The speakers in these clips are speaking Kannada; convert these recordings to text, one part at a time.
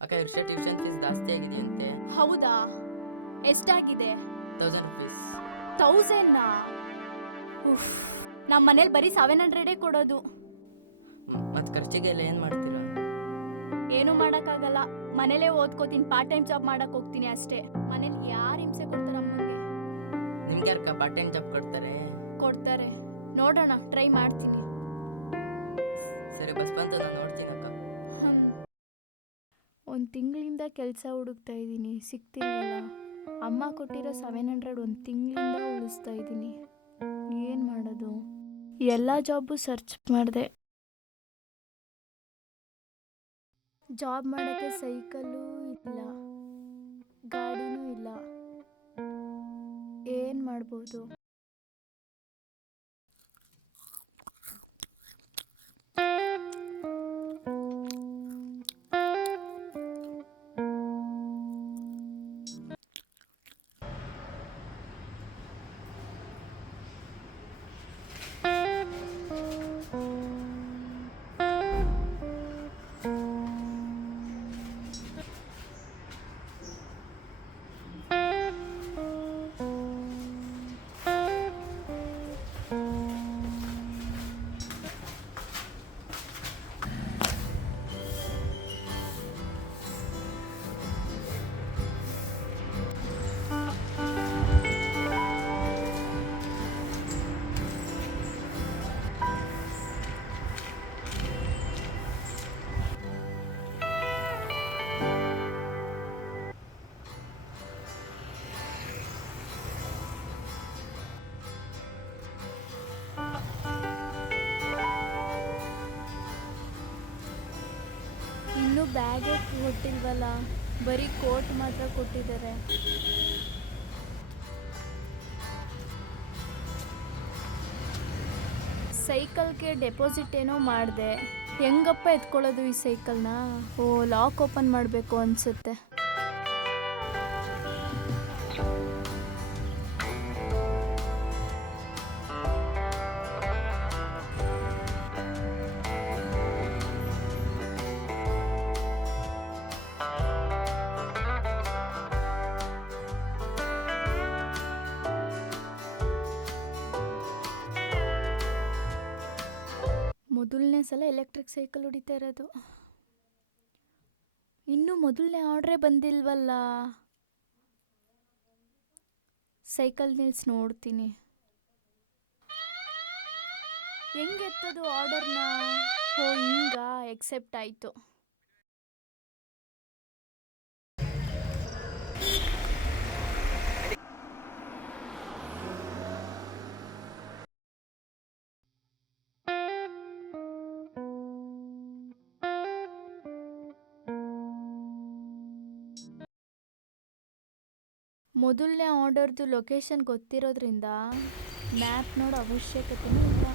ಅಕ್ಕ ಈ ವರ್ಷ ಟ್ಯೂಷನ್ ಫೀಸ್ ಜಾಸ್ತಿ ಆಗಿದೆಯಂತೆ. ಹೌದಾ, ಎಷ್ಟಾಗಿದೆ? 1000 ರುಪೀಸ್. 1000? ಉಫ್, ನಮ್ಮ ಮನೇಲಿ ಬರೀ 700 ಕೊಡೋದು. ಮತ್ತು ಖರ್ಚಿಗೆಲ್ಲ ಏನು ಮಾಡ್ತೀರಾ? ಏನು ಮಾಡೋಕ್ಕಾಗಲ್ಲ, ಮನೇಲೇ ಓದ್ಕೋತೀನಿ, ಪಾರ್ಟ್ ಟೈಮ್ ಜಾಬ್ ಮಾಡಕ್ ಹೋಗ್ತೀನಿ ಅಷ್ಟೇ. ಮನೇಲಿ ಯಾರು ಹಿಂಸೆ ಕೊಡ್ತಾರೆ ಅಮ್ಮಂಗೆ? ನಿಮ್ಗೆ ಯಾರಕ್ಕ ಪಾರ್ಟ್ ಟೈಮ್ ಜಾಬ್ ಕೊಡ್ತಾರೆ? ಕೊಡ್ತಾರೆ, ನೋಡೋಣ, ಟ್ರೈ ಮಾಡ್ತೀನಿ. ಸರಿ, ಬಸ್ ಬಂತು, ನಾನು ನೋಡ್ತೀನಿ ಅಕ್ಕ. ಒಂದು ತಿಂಗಳಿಂದ ಕೆಲಸ ಹುಡುಕ್ತಾ ಇದ್ದೀನಿ, ಸಿಗ್ತಿಲ್ವಲ್ಲ. ಅಮ್ಮ ಕೊಟ್ಟಿರೋ 700 ಒಂದು ತಿಂಗಳಿಂದ ಉಳಿಸ್ತಾ ಇದ್ದೀನಿ. ಏನು ಮಾಡೋದು? ಎಲ್ಲ ಜಾಬು ಸರ್ಚ್ ಮಾಡಿದೆ. ಜಾಬ್ ಮಾಡೋಕ್ಕೆ ಸೈಕಲ್ಲೂ ಇಲ್ಲ, ಗಾಡಿನೂ ಇಲ್ಲ. ಏನು ಮಾಡ್ಬೋದು? ಇನ್ನೂ ಬ್ಯಾಗೇ ಕೊಟ್ಟಿಲ್ವಲ್ಲ, ಬರೀ ಕೋಟ್ ಮಾತ್ರ ಕೊಟ್ಟಿದ್ದಾರೆ. ಸೈಕಲ್ಗೆ ಡೆಪಾಸಿಟ್ ಏನೋ ಮಾಡಿದೆ, ಹೆಂಗಪ್ಪ ಎತ್ಕೊಳ್ಳೋದು ಈ ಸೈಕಲ್ನ? ಲಾಕ್ ಓಪನ್ ಮಾಡಬೇಕು ಅನಿಸುತ್ತೆ. ಮೊದಲನೇ ಸಲ ಎಲೆಕ್ಟ್ರಿಕ್ ಸೈಕಲ್ ಹೊಡಿತಾ ಇರೋದು. ಇನ್ನೂ ಮೊದಲನೇ ಆರ್ಡ್ರೇ ಬಂದಿಲ್ವಲ್ಲ. ಸೈಕಲ್ ನಿಲ್ಸಿ ನೋಡ್ತೀನಿ. ಹೆಂಗೆತ್ತದು ಆರ್ಡರ್ನ? ಹಿಂಗ ಎಕ್ಸೆಪ್ಟ್ ಆಯಿತು. ಮೊದಲನೇ ಆರ್ಡರ್ದು ಲೊಕೇಶನ್ ಗೊತ್ತಿರೋದ್ರಿಂದ ಮ್ಯಾಪ್ ನೋಡೋ ಅವಶ್ಯಕತೆಯೂ ಇಲ್ಲ.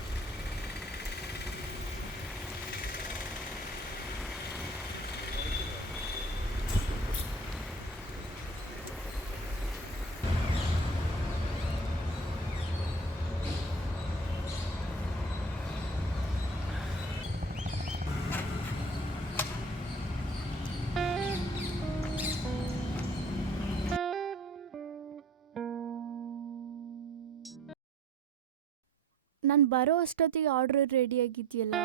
ನಾನು ಬರೋ ಅಷ್ಟೊತ್ತಿಗೆ ಆರ್ಡ್ರ್ ರೆಡಿಯಾಗಿದೆಯಲ್ಲ.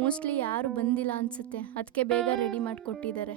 ಮೋಸ್ಟ್ಲಿ ಯಾರು ಬಂದಿಲ್ಲ ಅನಿಸುತ್ತೆ, ಅದಕ್ಕೆ ಬೇಗ ರೆಡಿ ಮಾಡಿಕೊಟ್ಟಿದ್ದಾರೆ.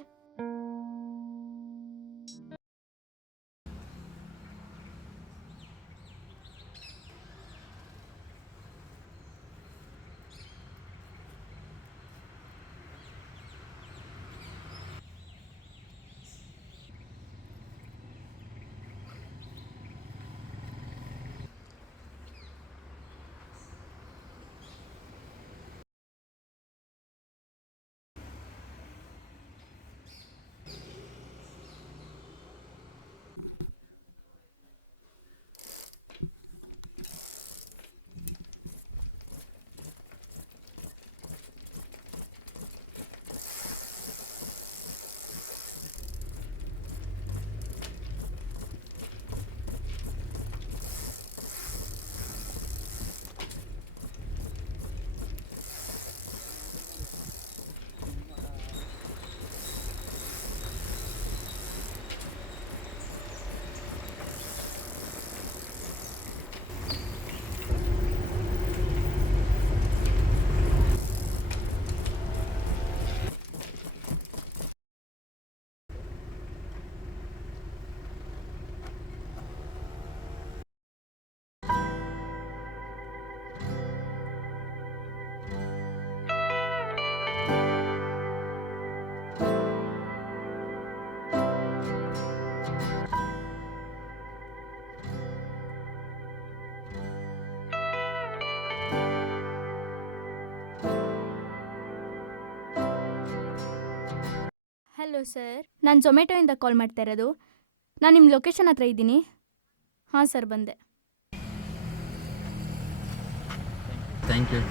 ಹಲೋ ಸರ್, ನಾನು ಝೊಮ್ಯಾಟೊಯಿಂದ ಕಾಲ್ ಮಾಡ್ತಾ ಇರೋದು. ನಾನು ನಿಮ್ಮ ಲೊಕೇಶನ್ ಹತ್ರ ಇದ್ದೀನಿ. ಹಾಂ ಸರ್, ಬಂದೆ. Thank you.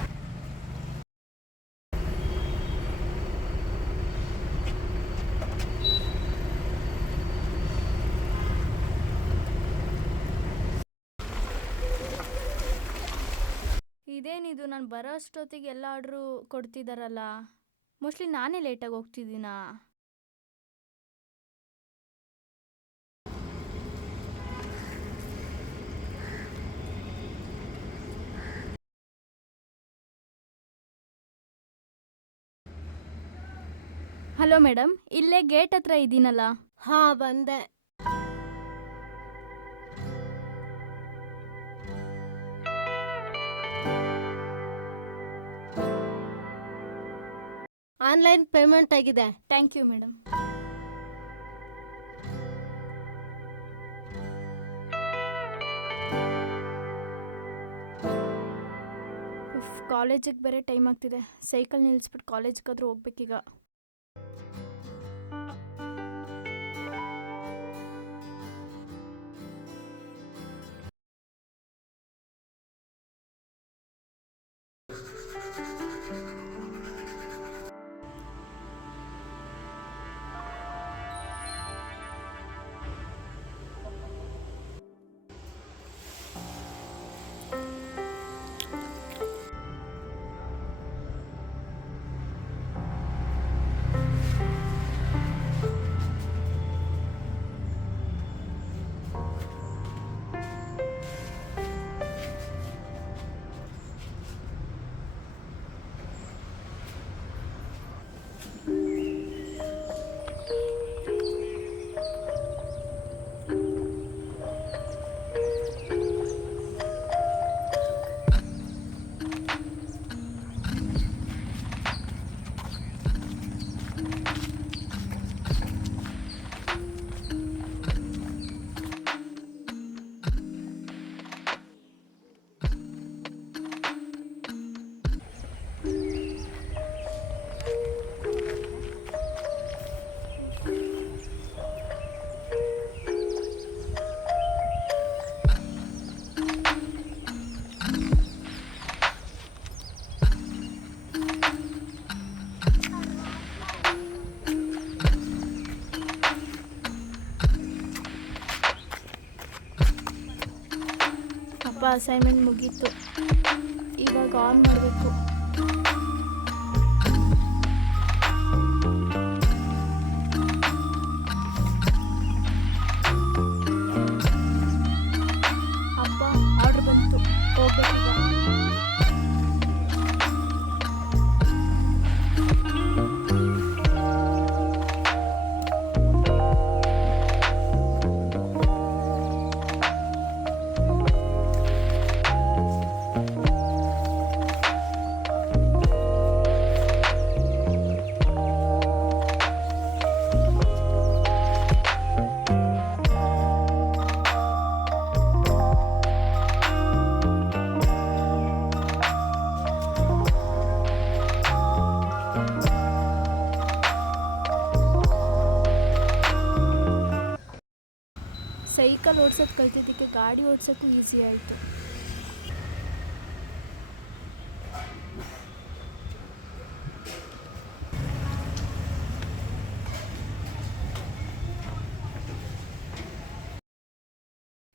ಇದೇನಿದು, ನಾನು ಬರೋ ಅಷ್ಟೊತ್ತಿಗೆ ಎಲ್ಲ ಆರ್ಡ್ರು ಕೊಡ್ತಿದ್ದಾರಲ್ಲ. ಮೋಸ್ಟ್ಲಿ ನಾನೇ ಲೇಟಾಗಿ ಹೋಗ್ತಿದ್ದೀನಾ? ಹಲೋ ಮೇಡಮ್, ಇಲ್ಲೇ ಗೇಟ್ ಹತ್ರ ಇದ್ದೀನಲ್ಲ. ಹಾ, ಬಂದೆ. ಆನ್ಲೈನ್ ಪೇಮೆಂಟ್ ಆಗಿದೆ. Thank you madam. ಕಾಲೇಜಿಗೆ ಬೇರೆ ಟೈಮ್ ಆಗ್ತಿದೆ. ಸೈಕಲ್ ನಿಲ್ಲಿಸ್ಬಿಟ್ಟು ಕಾಲೇಜ್ಗಾದ್ರೂ ಹೋಗ್ಬೇಕೀಗ. ಅಪ್ಪ, ಅಸೈನ್ಮೆಂಟ್ ಮುಗೀತು. ಇವಾಗ ಆನ್ ಮಾಡಬೇಕು. ಅಪ್ಪ, ಆರ್ಡ್ರ್ ಬಂತು. ಹೋಗ್ಬೇಕೀಗ. ಸೈಕಲ್ ಓಡ್ಸೋದು ಕಲ್ತಿದ್ದಕ್ಕೆ ಗಾಡಿ ಓಡ್ಸೋಕ್ಕೂ ಈಸಿ ಆಯಿತು.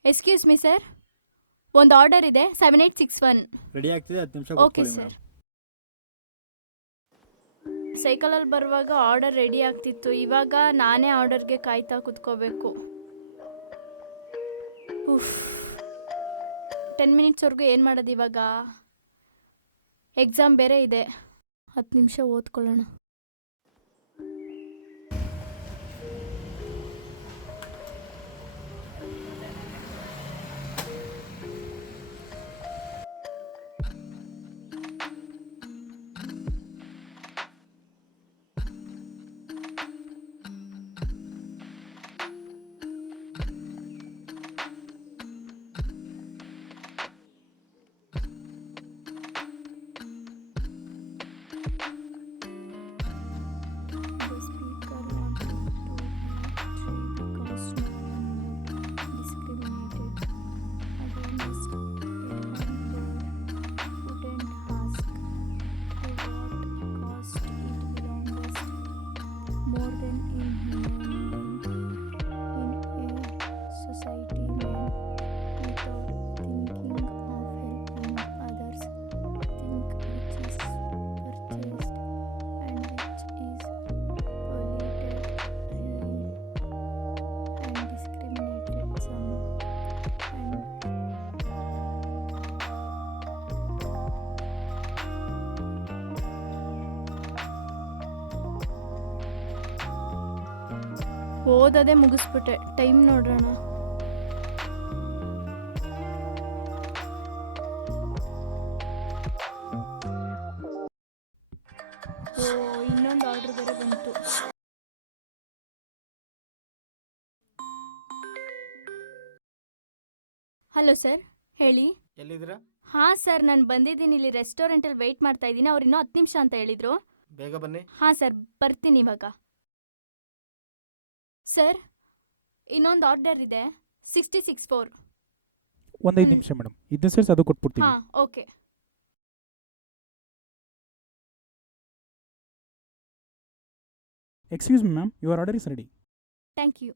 ಎಕ್ಸ್ಕ್ಯೂಸ್ ಮೀ ಸರ್, ಒಂದು ಆರ್ಡರ್ ಇದೆ. 7861 ರೆಡಿ ಆಗ್ತಿದೆ, 10 ನಿಮಿಷ ಓಕೆ ಸರ್. ಸೈಕಲಲ್ಲಿ ಬರುವಾಗ ಆರ್ಡರ್ ರೆಡಿ ಆಗ್ತಿತ್ತು. ಇವಾಗ ನಾನೇ ಆರ್ಡರ್ಗೆ ಕಾಯ್ತಾ ಕುತ್ಕೋಬೇಕು. 10 ಮಿನಿಟ್ಸ್ವರೆಗೂ ಏನು ಮಾಡೋದು ಇವಾಗ? ಎಕ್ಸಾಮ್ ಬೇರೆ ಇದೆ. 10 ನಿಮಿಷ ಓದ್ಕೊಳ್ಳೋಣ. ಓದೋದೇ ಮುಗಿಸ್ಬಿಟ್ಟೆ. ಟೈಮ್ ನೋಡೋಣ. ಓ, ಇನ್ನೊಂದು ಆರ್ಡರ್ ಬೇರೆ ಬಂತು. ಹಲೋ ಸರ್, ಹೇಳಿ. ಎಲ್ಲಿದ್ದೀರಾ? ಹಾಂ ಸರ್, ನಾನು ಬಂದಿದ್ದೀನಿ. ಇಲ್ಲಿ ರೆಸ್ಟೋರೆಂಟಲ್ಲಿ ವೆಯ್ಟ್ ಮಾಡ್ತಾ ಇದ್ದೀನಿ. ಅವ್ರು ಇನ್ನೂ 10 ನಿಮಿಷ ಅಂತ ಹೇಳಿದರು. ಬೇಗ ಬನ್ನಿ. ಹಾಂ ಸರ್, ಬರ್ತೀನಿ ಇವಾಗ. ಸರ್, ಇನ್ನೊಂದು ಆರ್ಡರ್ ಇದೆ. 664. ಒಂದು 5 ನಿಮಿಷ ಮೇಡಮ್, ಇದನ್ನ ಸೇರಿಸಿ ಅದು ಕೊಟ್ಬಿಡ್ತೀವಿ. ಹಾಂ, okay. Excuse me ma'am, your order is ready. Thank you.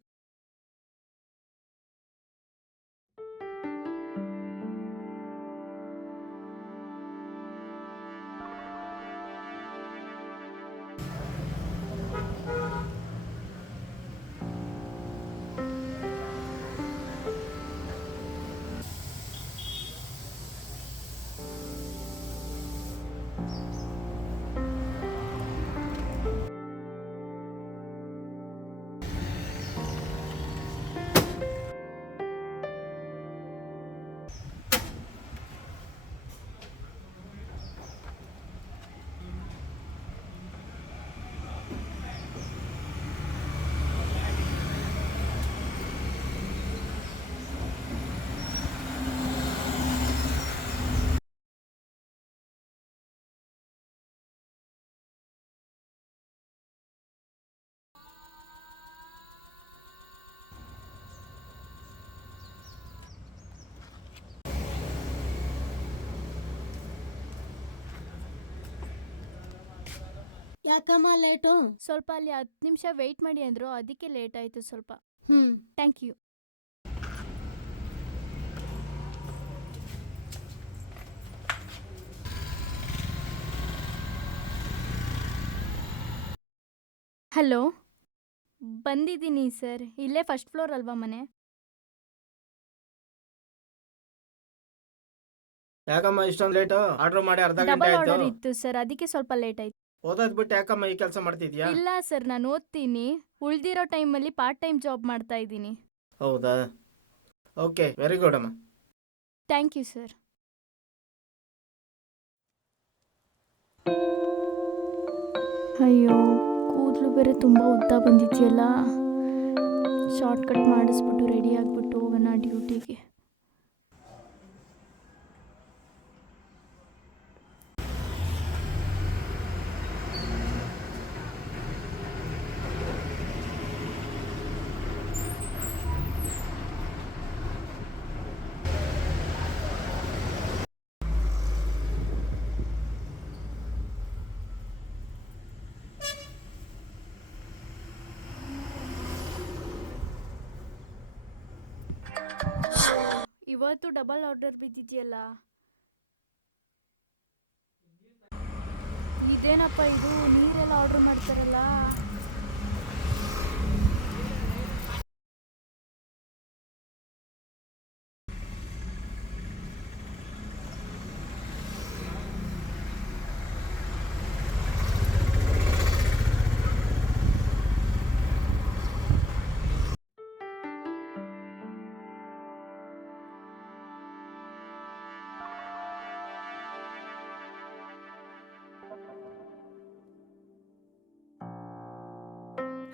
ಯಾಕಮ್ಮ ಲೇಟು? ಸ್ವಲ್ಪ ಅಲ್ಲಿ 10 ನಿಮಿಷ ವೆಯ್ಟ್ ಮಾಡಿ ಅಂದರು, ಅದಕ್ಕೆ ಲೇಟ್ ಆಯಿತು ಸ್ವಲ್ಪ. ಹ್ಮ್. Thank you. ಹಲೋ, ಬಂದಿದ್ದೀನಿ ಸರ್. ಇಲ್ಲೇ ಫಸ್ಟ್ ಫ್ಲೋರ್ ಅಲ್ವಾ ಮನೆ? ಯಾಕಮ್ಮ ಇಷ್ಟೊಂದು ಲೇಟು? ಆರ್ಡರ್ ಮಾಡಿ ಅರ್ಧ ಗಂಟೆ ಡಬಲ್ ಆಯ್ತು. ಆರ್ಡರ್ ಇತ್ತು ಸರ್, ಅದಕ್ಕೆ ಸ್ವಲ್ಪ ಲೇಟ್ ಆಯ್ತು. ಓದೋದ್ ಬಿಟ್ಟು ಯಾಕಮ್ಮ ಈ ಕೆಲಸ ಮಾಡ್ತಿದ್ಯಾ? ಇಲ್ಲ ಸರ್, ನಾನು ಓದ್ತೀನಿ. ಉಳ್ದಿರೋ ಟೈಮಲ್ಲಿ ಪಾರ್ಟ್ ಟೈಮ್ ಜಾಬ್ ಮಾಡ್ತಾ ಇದ್ದೀನಿ. ಹೌದಾ? ಓಕೆ, ವೆರಿ ಗುಡ್ ಅಮ್ಮ. Thank you sir. ಅಯ್ಯೋ, ಕೂದಲು ಬೇರೆ ತುಂಬ ಉದ್ದ ಬಂದಿದೆಯಲ್ಲ. ಶಾರ್ಟ್ಕಟ್ ಮಾಡಿಸ್ಬಿಟ್ಟು ರೆಡಿ ಆಗಿಬಿಟ್ಟು ಹೋಗೋಣ ಡ್ಯೂಟಿಗೆ. ಇವತ್ತು ಡಬಲ್ ಆರ್ಡರ್ ಬಿದ್ದಿದೆಯಲ್ಲ. ಇದೇನಪ್ಪ ಇದು, ನೀರೆಲ್ಲ ಆರ್ಡರ್ ಮಾಡ್ತಾರಲ್ಲ.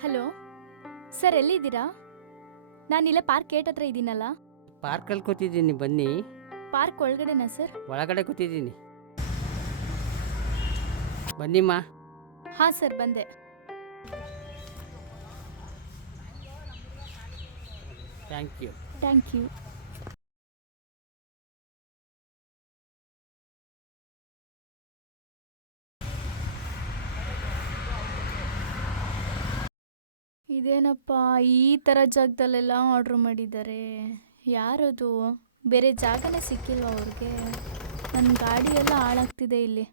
ಹಲೋ ಸರ್, ಎಲ್ಲಿದ್ದೀರಾ? ನಾನಿಲ್ಲೇ ಪಾರ್ಕ್ ಗೇಟ್ ಹತ್ರ ಇದ್ದೀನಲ್ಲ. ಪಾರ್ಕಲ್ಲಿ ಕೂತಿದ್ದೀನಿ, ಬನ್ನಿ. ಪಾರ್ಕ್ ಒಳಗಡೆನಾ ಸರ್? ಒಳಗಡೆ ಕೂತಿದ್ದೀನಿ, ಬನ್ನಿಮ್ಮ. ಹಾಂ ಸರ್, ಬಂದೆ. Thank you. Thank you. ಇದೇನಪ್ಪ, ಈ ಥರ ಜಾಗದಲ್ಲೆಲ್ಲ ಆರ್ಡ್ರ್ ಮಾಡಿದ್ದಾರೆ. ಯಾರದು? ಬೇರೆ ಜಾಗನೇ ಸಿಕ್ಕಿಲ್ವ ಅವ್ರಿಗೆ? ನನ್ನ ಗಾಡಿ ಎಲ್ಲ ಹಾಳಾಗ್ತಿದೆ ಇಲ್ಲಿ.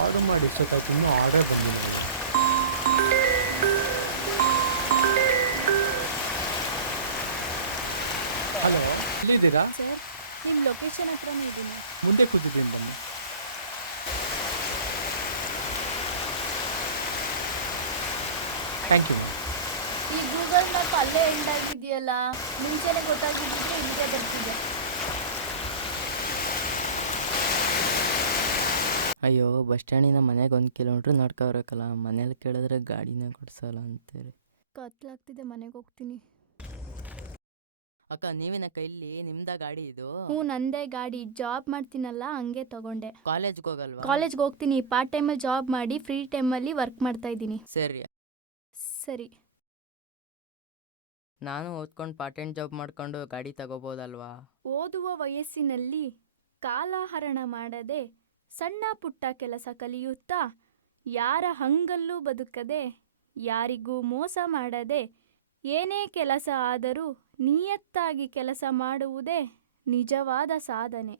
ಆರ್ಡರ್ ಮಾಡಿ ಇನ್ನೂ ಆರ್ಡರ್ ಬಂದಿಲ್ಲ. ಹಲೋ, ಎಲ್ಲಿದ್ದೀರಾ? ಸರ್ ನಿಮ್ಮ ಲೊಕೇಶನ್ ಹತ್ರನೇ ಇದ್ದೀನಿ. ಮುಂದೆ ಕೂತಿದ್ದೀನಿ ಬನ್ನಿ. Thank you. ಈ ಗೂಗಲ್ ಮ್ಯಾಪ್ ಅಲ್ಲೇ ಎಂಡ್ ಆಗಿದೆಯಲ್ಲ, ಮುಂಚೆನೇ ಗೊತ್ತಾಗಿದ್ದಿದ್ರೆ ಇಲ್ಲಿಗೆ ಬರ್ತಿದ್ದೆ. ಅಯ್ಯೋ ಬಸ್ ಸ್ಟ್ಯಾಂಡಿಂದ ಮನೆಗೆ 1 ಕಿಲೋಮೀಟ್ರ್ ನಡ್ಕೊಬರಬೇಕಲ್ಲ, ಮನೇಲಿ ಕೇಳಿದ್ರೆ ಗಾಡಿನೇ ಕೊಡ್ಸಲ್ಲ ಅಂತಾರೆ. ಕತ್ಲಾಗ್ತಿದೆ, ಮನೆಗೆ ಹೋಗ್ತೀನಿ. ಅಕ್ಕ ನೀವಿನ ಕೈಲಿ ನಿಮ್ದ ಗಾಡಿ ಇದು? ಹ್ಞೂ ನಂದೇ ಗಾಡಿ. ಜಾಬ್ ಮಾಡ್ತೀನಲ್ಲ ಹಂಗೆ ತಗೊಂಡೆ. ಕಾಲೇಜ್ಗೆ ಹೋಗಲ್ವಾ? ಕಾಲೇಜ್ಗೆ ಹೋಗ್ತೀನಿ. ಪಾರ್ಟ್ ಟೈಮಲ್ಲಿ ಜಾಬ್ ಮಾಡಿ ಫ್ರೀ ಟೈಮಲ್ಲಿ ವರ್ಕ್ ಮಾಡ್ತಾ ಇದ್ದೀನಿ. ಸರಿ, ಸರಿ. ನಾನು ಓದ್ಕೊಂಡು ಪಾರ್ಟ್ ಟೈಮ್ ಜಾಬ್ ಮಾಡ್ಕೊಂಡು ಗಾಡಿ ತಗೋಬೋದಲ್ವಾ? ಓದುವ ವಯಸ್ಸಿನಲ್ಲಿ ಕಾಲಹರಣ ಮಾಡದೆ ಸಣ್ಣ ಪುಟ್ಟ ಕೆಲಸ ಕಲಿಯುತ್ತಾ ಯಾರ ಹಂಗಲ್ಲೂ ಬದುಕದೆ ಯಾರಿಗೂ ಮೋಸ ಮಾಡದೆ ಏನೇ ಕೆಲಸ ಆದರೂ ನಿಯತ್ತಾಗಿ ಕೆಲಸ ಮಾಡುವುದೇ ನಿಜವಾದ ಸಾಧನೆ.